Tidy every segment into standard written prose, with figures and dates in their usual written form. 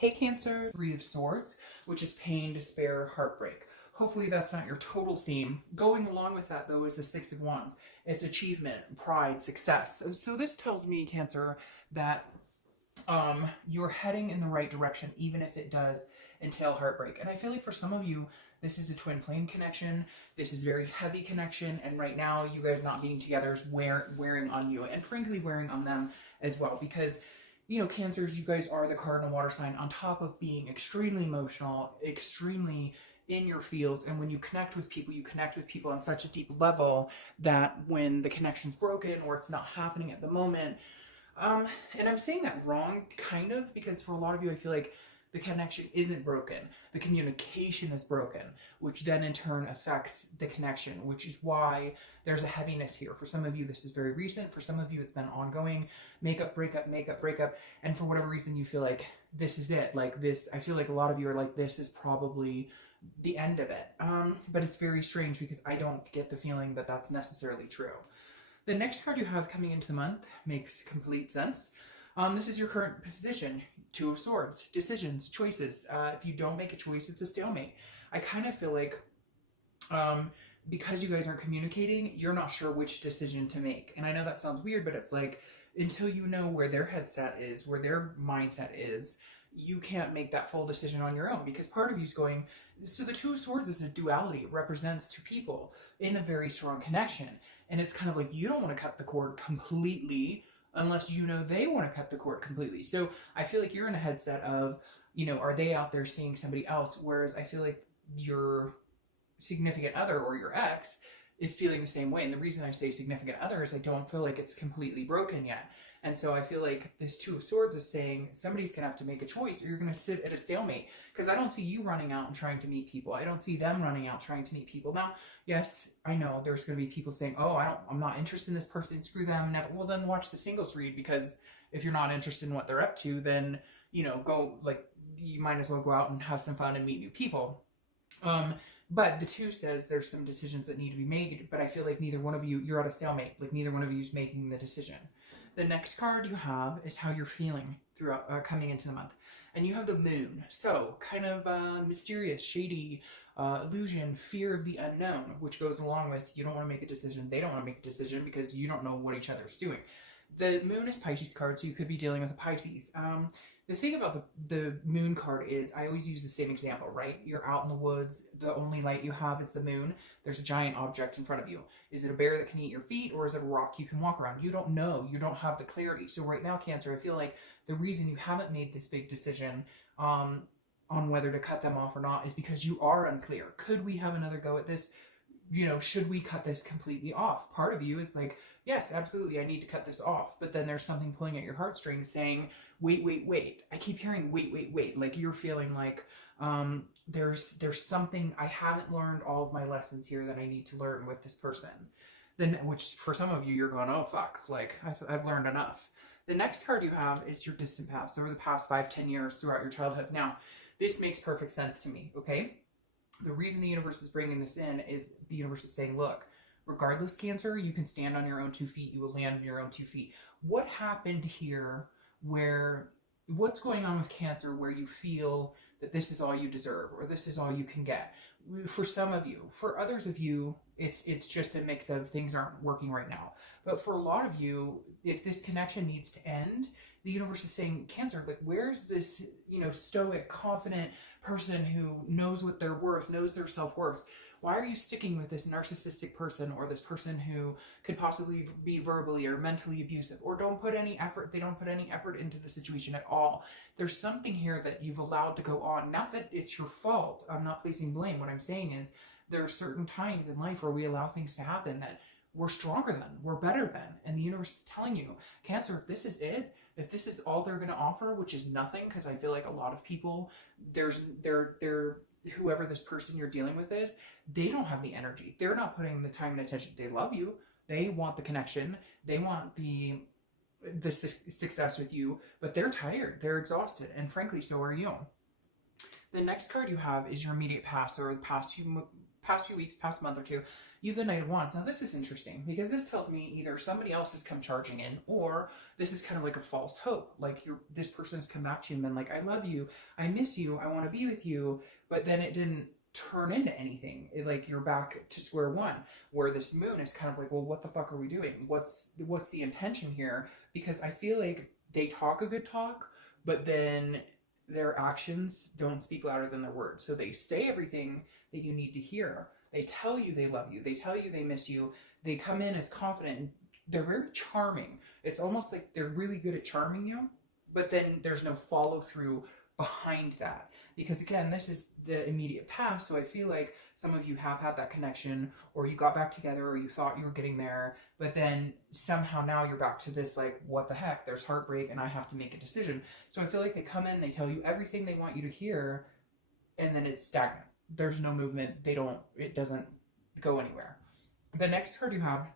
Hey Cancer, Three of Swords, which is pain, despair, heartbreak. Hopefully that's not your total theme. Going along with that though is the Six of Wands. It's achievement, pride, success. So this tells me, Cancer, that you're heading in the right direction, even if it does entail heartbreak. And I feel like for some of you, this is a twin flame connection. This is very heavy connection. And right now, you guys not being together is wearing on you, and frankly, wearing on them as well. Because, you know, Cancers, you guys are the cardinal water sign, on top of being extremely emotional, extremely in your feels. And when you connect with people, you connect with people on such a deep level that when the connection's broken or it's not happening at the moment, and I'm saying that wrong, kind of, because for a lot of you, I feel like the connection isn't broken. The communication is broken, which then in turn affects the connection, which is why there's a heaviness here. For some of you, this is very recent. For some of you, it's been ongoing. Makeup, breakup, makeup, breakup. And for whatever reason, you feel like this is it. Like this, I feel like a lot of you are like, this is probably the end of it. But it's very strange because I don't get the feeling that that's necessarily true. The next card you have coming into the month makes complete sense. This is your current position. Two of Swords, decisions, choices. If you don't make a choice, it's a stalemate. I kind of feel like because you guys aren't communicating, you're not sure which decision to make. And I know that sounds weird, but it's like until you know where their headset is, where their mindset is, you can't make that full decision on your own, because part of you's going, so the Two of Swords is a duality. It represents two people in a very strong connection. And it's kind of like you don't want to cut the cord completely unless you know they want to cut the cord completely. So I feel like you're in a headset of, you know, are they out there seeing somebody else? Whereas I feel like your significant other or your ex is feeling the same way. And the reason I say significant other is I don't feel like it's completely broken yet. And so I feel like this Two of Swords is saying somebody's going to have to make a choice, or you're going to sit at a stalemate. Because I don't see you running out and trying to meet people. I don't see them running out trying to meet people. Now, yes, I know there's going to be people saying, oh, I'm not interested in this person, screw them. Never. Well, then watch the singles read, because if you're not interested in what they're up to, then, you know, go, like, you might as well go out and have some fun and meet new people. But the two says there's some decisions that need to be made, but I feel like neither one of you, you're at a stalemate. Like neither one of you is making the decision. The next card you have is how you're feeling throughout coming into the month. And you have the Moon. So kind of mysterious, shady, illusion, fear of the unknown, which goes along with you don't want to make a decision. They don't want to make a decision because you don't know what each other's doing. The Moon is Pisces card, so you could be dealing with a Pisces. The thing about the Moon card is I always use the same example, right? You're out in the woods. The only light you have is the moon. There's a giant object in front of you. Is it a bear that can eat your feet, or is it a rock you can walk around? You don't know. You don't have the clarity. So right now, Cancer, I feel like the reason you haven't made this big decision on whether to cut them off or not is because you are unclear. Could we have another go at this? You know, should we cut this completely off? Part of you is like, yes, absolutely, I need to cut this off. But then there's something pulling at your heartstrings saying, wait, wait, wait. I keep hearing wait, wait, wait. Like you're feeling like there's something, I haven't learned all of my lessons here that I need to learn with this person. Then, which for some of you, you're going, oh, fuck, like I've learned enough. The next card you have is your distant past, over the past 5-10 years throughout your childhood. Now, this makes perfect sense to me, okay? The reason the universe is bringing this in is the universe is saying, look, regardless, Cancer, you can stand on your own 2 feet. You will land on your own 2 feet. What happened here what's going on with Cancer where you feel that this is all you deserve or this is all you can get? For some of you. For others of you, it's just a mix of things aren't working right now. But for a lot of you, if this connection needs to end, the universe is saying, Cancer, like, where's this, you know, stoic, confident person who knows what they're worth, knows their self-worth? Why are you sticking with this narcissistic person or this person who could possibly be verbally or mentally abusive or don't put any effort? They don't put any effort into the situation at all. There's something here that you've allowed to go on. Not that it's your fault. I'm not placing blame. What I'm saying is there are certain times in life where we allow things to happen that we're stronger than, we're better than. And the universe is telling you, Cancer, if this is it, if this is all they're going to offer, which is nothing, because I feel like a lot of people, whoever this person you're dealing with is, they don't have the energy. They're not putting the time and attention. They love you. They want the connection. They want the success with you, but they're tired. They're exhausted. And frankly, so are you. The next card you have is your immediate past, or the past few weeks, past month or two. You have the Knight of Wands. Now this is interesting because this tells me either somebody else has come charging in, or this is kind of like a false hope. Like this person has come back to you and been like, I love you, I miss you, I want to be with you, but then it didn't turn into anything. Like you're back to square one, where this moon is kind of like, well, what the fuck are we doing? What's the intention here? Because I feel like they talk a good talk, but then their actions don't speak louder than their words. So they say everything that you need to hear. They tell you they love you. They tell you they miss you. They come in as confident, and they're very charming. It's almost like they're really good at charming you, but then there's no follow through behind that. Because again, this is the immediate past, so I feel like some of you have had that connection, or you got back together, or you thought you were getting there, but then somehow now you're back to this, like, what the heck, there's heartbreak and I have to make a decision. So I feel like they come in, they tell you everything they want you to hear, and then it's stagnant. There's no movement. It doesn't go anywhere. The next card you have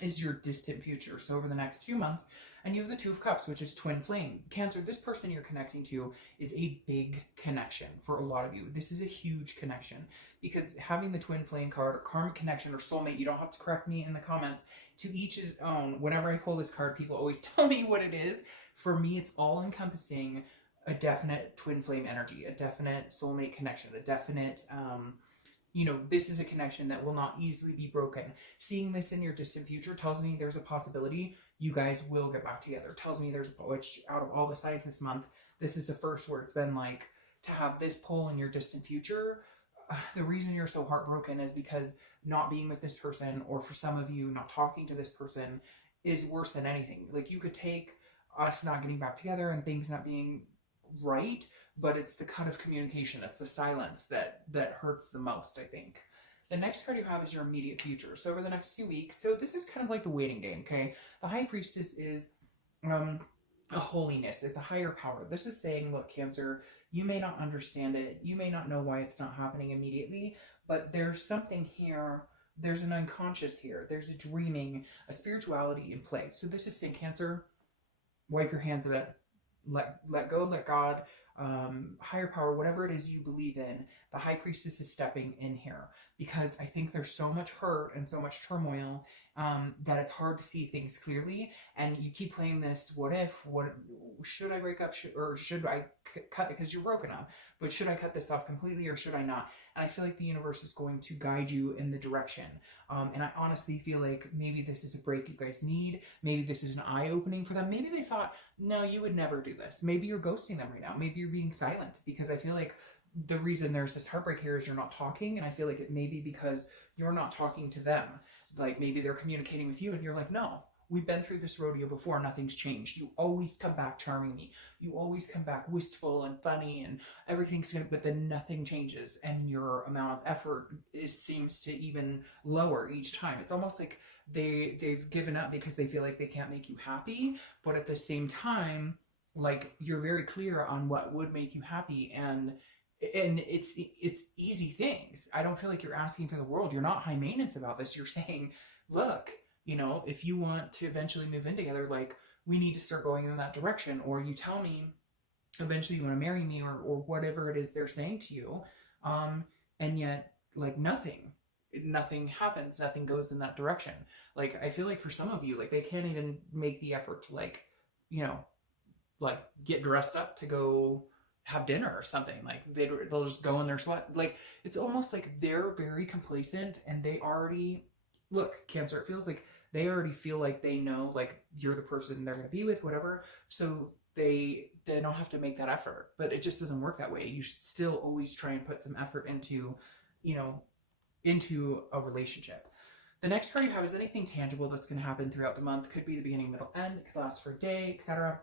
is your distant future. So over the next few months, and you have the Two of Cups, which is twin flame. Cancer, this person you're connecting to is a big connection for a lot of you. This is a huge connection, because having the twin flame card, or karmic connection, or soulmate, you don't have to correct me in the comments. To each his own. Whenever I pull this card, people always tell me what it is. For me, it's all encompassing a definite twin flame energy, a definite soulmate connection, a definite, you know, this is a connection that will not easily be broken. Seeing this in your distant future tells me there's a possibility you guys will get back together. Tells me which out of all the signs this month, this is the first where it's been like, to have this pull in your distant future. The reason you're so heartbroken is because not being with this person, or for some of you, not talking to this person, is worse than anything. Like, you could take us not getting back together and things not being right, but it's the cut of communication, it's the silence that hurts the most, I think. The next card you have is your immediate future. So over the next few weeks, so this is kind of like the waiting game, okay? The High Priestess is a holiness. It's a higher power. This is saying, look, Cancer, you may not understand it. You may not know why it's not happening immediately, but there's something here. There's an unconscious here. There's a dreaming, a spirituality in place. So this is saying, Cancer, wipe your hands of it. Let go, let God, higher power, whatever it is you believe in. The High Priestess is stepping in here, because I think there's so much hurt and so much turmoil that it's hard to see things clearly. And you keep playing this, what if, what should I break up, or should I cut, because you're broken up, but should I cut this off completely, or should I not? And I feel like the universe is going to guide you in the direction. And I honestly feel like maybe this is a break you guys need. Maybe this is an eye-opening for them. Maybe they thought, no, you would never do this. Maybe you're ghosting them right now. Maybe you're being silent, because I feel like the reason there's this heartbreak here is you're not talking. And I feel like it may be because you're not talking to them. Like, maybe they're communicating with you and you're like, no, we've been through this rodeo before. Nothing's changed. You always come back charming me. You always come back wistful and funny and everything's good, but then nothing changes. And your amount of effort seems to even lower each time. It's almost like they've given up because they feel like they can't make you happy. But at the same time, like, you're very clear on what would make you happy, and it's easy things. I don't feel like you're asking for the world. You're not high maintenance about this. You're saying, look, you know, if you want to eventually move in together, like, we need to start going in that direction. Or you tell me eventually you want to marry me, or whatever it is they're saying to you. And yet, like, nothing happens. Nothing goes in that direction. Like, I feel like for some of you, like, they can't even make the effort to, like, you know, like, get dressed up to go have dinner or something. Like, they'll just go in their sweat. Like, it's almost like they're very complacent, and they already, look, Cancer, it feels like they already feel like they know, like, you're the person they're going to be with, whatever. So they don't have to make that effort. But it just doesn't work that way. You should still always try and put some effort into, you know, into a relationship. The next card you have is anything tangible that's going to happen throughout the month. Could be the beginning, middle, end. It could last for a day, etc.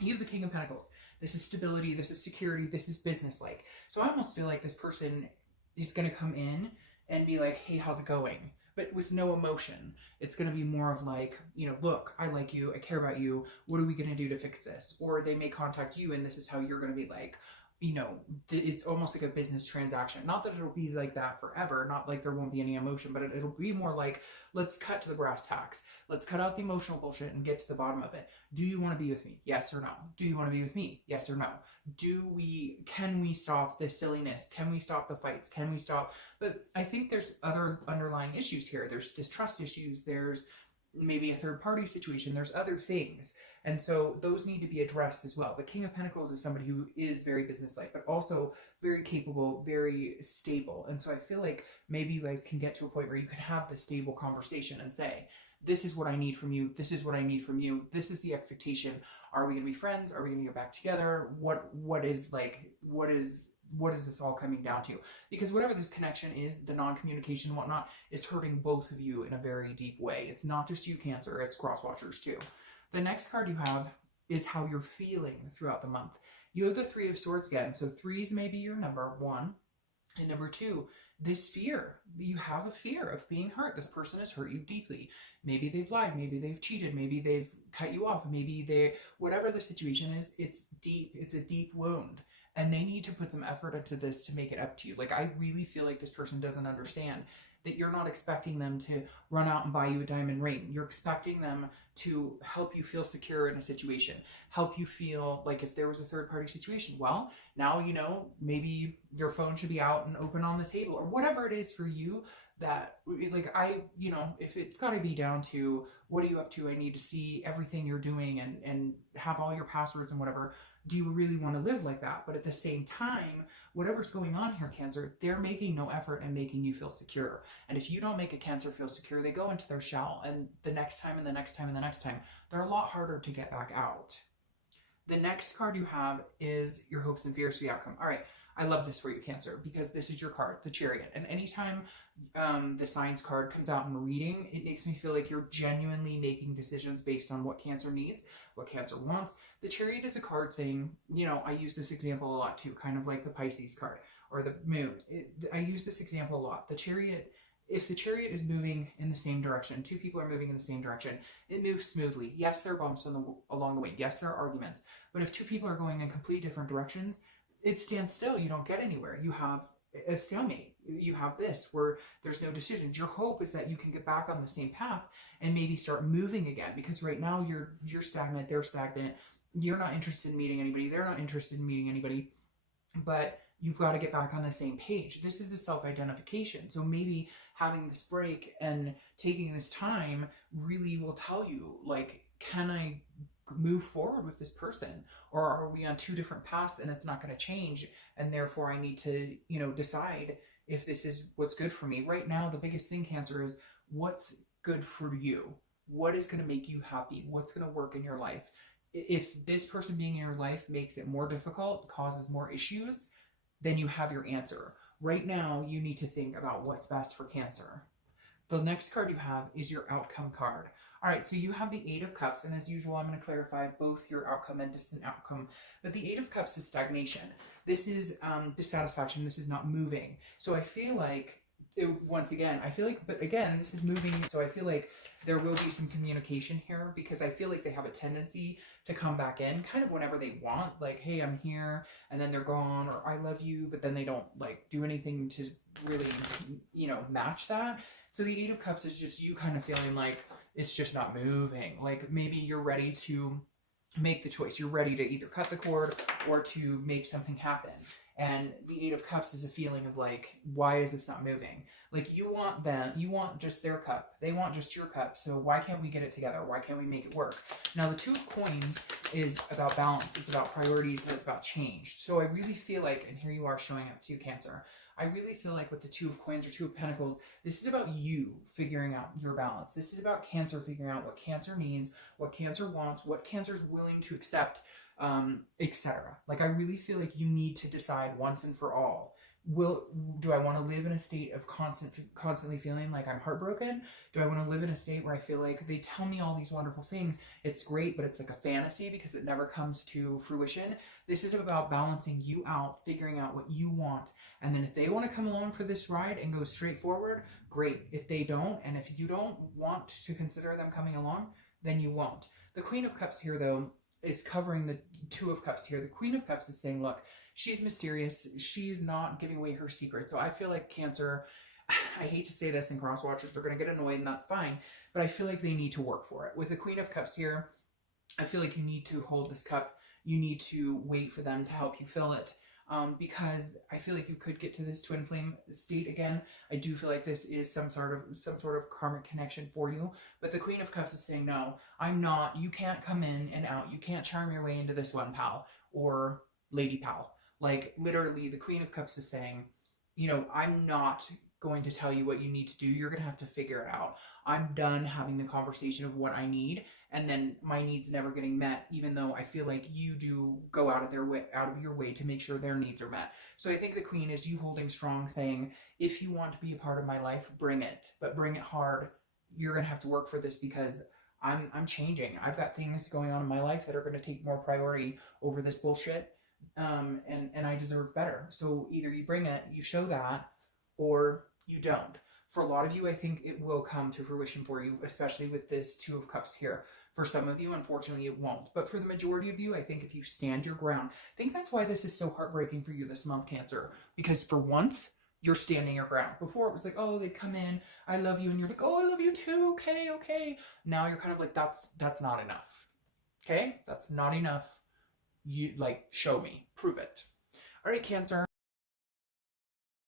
You have the King of Pentacles. This is stability. This is security. This is business-like. So I almost feel like this person is going to come in and be like, hey, how's it going? But with no emotion. It's going to be more of like, you know, look, I like you. I care about you. What are we going to do to fix this? Or they may contact you and this is how you're going to be like, you know, it's almost like a business transaction. Not that it'll be like that forever, not like there won't be any emotion, but it'll be more like, let's cut to the brass tacks. Let's cut out the emotional bullshit and get to the bottom of it. Do you want to be with me? Yes or no? Do you want to be with me? Yes or no? Can we stop the silliness? Can we stop the fights? Can we stop? But I think there's other underlying issues here. There's distrust issues. There's maybe a third party situation. There's other things. And so those need to be addressed as well. The King of Pentacles is somebody who is very businesslike, but also very capable, very stable. And so I feel like maybe you guys can get to a point where you can have this stable conversation and say, this is what I need from you. This is what I need from you. This is the expectation. Are we going to be friends? Are we going to get back together? What is this all coming down to? Because whatever this connection is, the non-communication and whatnot, is hurting both of you in a very deep way. It's not just you, Cancer, it's cross-watchers too. The next card you have is how you're feeling throughout the month. You have the Three of Swords again. So threes may be your number one. And number two, this fear. You have a fear of being hurt. This person has hurt you deeply. Maybe they've lied. Maybe they've cheated. Maybe they've cut you off. Maybe whatever the situation is, it's deep. It's a deep wound. And they need to put some effort into this to make it up to you. Like, I really feel like this person doesn't understand that you're not expecting them to run out and buy you a diamond ring. You're expecting them to help you feel secure in a situation, help you feel like if there was a third party situation, well, now you know, maybe your phone should be out and open on the table or whatever it is for you that, like, if it's got to be down to what are you up to? I need to see everything you're doing and have all your passwords and whatever. Do you really want to live like that? But at the same time, whatever's going on here, Cancer, they're making no effort in making you feel secure. And if you don't make a Cancer feel secure, they go into their shell. And the next time and the next time and the next time, they're a lot harder to get back out. The next card you have is your hopes and fears for the outcome. All right, I love this for you, Cancer, because this is your card, the Chariot. And anytime the Signs card comes out in a reading, it makes me feel like you're genuinely making decisions based on what Cancer needs, what Cancer wants. The Chariot is a card saying, I use this example a lot too, kind of like the Pisces card or the Moon. I use this example a lot. The Chariot, if the Chariot is moving in the same direction, two people are moving in the same direction, it moves smoothly. Yes, there are bumps along the way. Yes, there are arguments. But if two people are going in completely different directions, it stands still. You don't get anywhere. You have a stalemate. You have this where there's no decisions. Your hope is that you can get back on the same path and maybe start moving again, because right now you're stagnant, they're stagnant. You're not interested in meeting anybody. They're not interested in meeting anybody, but you've got to get back on the same page. This is a self-identification. So maybe having this break and taking this time really will tell you, like, can I move forward with this person, or are we on two different paths and it's not going to change, and therefore I need to decide if this is what's good for me right now. The biggest thing, Cancer, is what's good for you. What is going to make you happy? What's going to work in your life? If this person being in your life makes it more difficult, causes more issues, then you have your answer. Right now you need to think about what's best for Cancer. The next card you have is your outcome card. All right, so you have the Eight of Cups, and as usual, I'm going to clarify both your outcome and distant outcome. But the Eight of Cups is stagnation. This is dissatisfaction. This is not moving. So I feel like, but again, this is moving. So I feel like there will be some communication here, because I feel like they have a tendency to come back in kind of whenever they want. Like, hey, I'm here, and then they're gone, or I love you, but then they don't do anything to really, match that. So the Eight of Cups is just you kind of feeling like it's just not moving. Like maybe you're ready to make the choice. You're ready to either cut the cord or to make something happen. And the Eight of Cups is a feeling of like, why is this not moving? Like you want just their cup. They want just your cup. So why can't we get it together? Why can't we make it work? Now the Two of Coins is about balance. It's about priorities, and it's about change. So I really feel like, and here you are showing up to Cancer, I really feel like with the Two of Coins or Two of Pentacles, this is about you figuring out your balance. This is about Cancer figuring out what Cancer needs, what Cancer wants, what Cancer's willing to accept, etc. Like I really feel like you need to decide once and for all. Do I want to live in a state of constantly feeling like I'm heartbroken? Do I want to live in a state where I feel like they tell me all these wonderful things? It's great, but it's like a fantasy because it never comes to fruition. This is about balancing you out, figuring out what you want. And then if they want to come along for this ride and go straight forward, great. If they don't, and if you don't want to consider them coming along, then you won't. The Queen of Cups here, though, is covering the Two of Cups here. The Queen of Cups is saying, look, she's mysterious. She's not giving away her secret. So I feel like Cancer, I hate to say this, and cross watchers are going to get annoyed, and that's fine, but I feel like they need to work for it. With the Queen of Cups here, I feel like you need to hold this cup. You need to wait for them to help you fill it. Because I feel like you could get to this twin flame state again. I do feel like this is some sort of karmic connection for you. But the Queen of Cups is saying, no, I'm not. You can't come in and out. You can't charm your way into this one, pal, or lady pal. Like, literally, the Queen of Cups is saying, you know, I'm not going to tell you what you need to do. You're going to have to figure it out. I'm done having the conversation of what I need, and then my needs never getting met, even though I feel like you do go out of your way to make sure their needs are met. So I think the Queen is you holding strong, saying, if you want to be a part of my life, bring it, but bring it hard. You're going to have to work for this because I'm changing. I've got things going on in my life that are going to take more priority over this bullshit. And I deserve better. So either you bring it, you show that, or you don't. For a lot of you, I think it will come to fruition for you, especially with this Two of Cups here. For some of you, unfortunately, it won't. But for the majority of you, I think if you stand your ground, I think that's why this is so heartbreaking for you this month, Cancer. Because for once, you're standing your ground. Before, it was like, oh, they'd come in, I love you, and you're like, oh, I love you too, okay, okay. Now you're kind of like, that's not enough. Okay? That's not enough. You, like, show me. Prove it. All right, Cancer.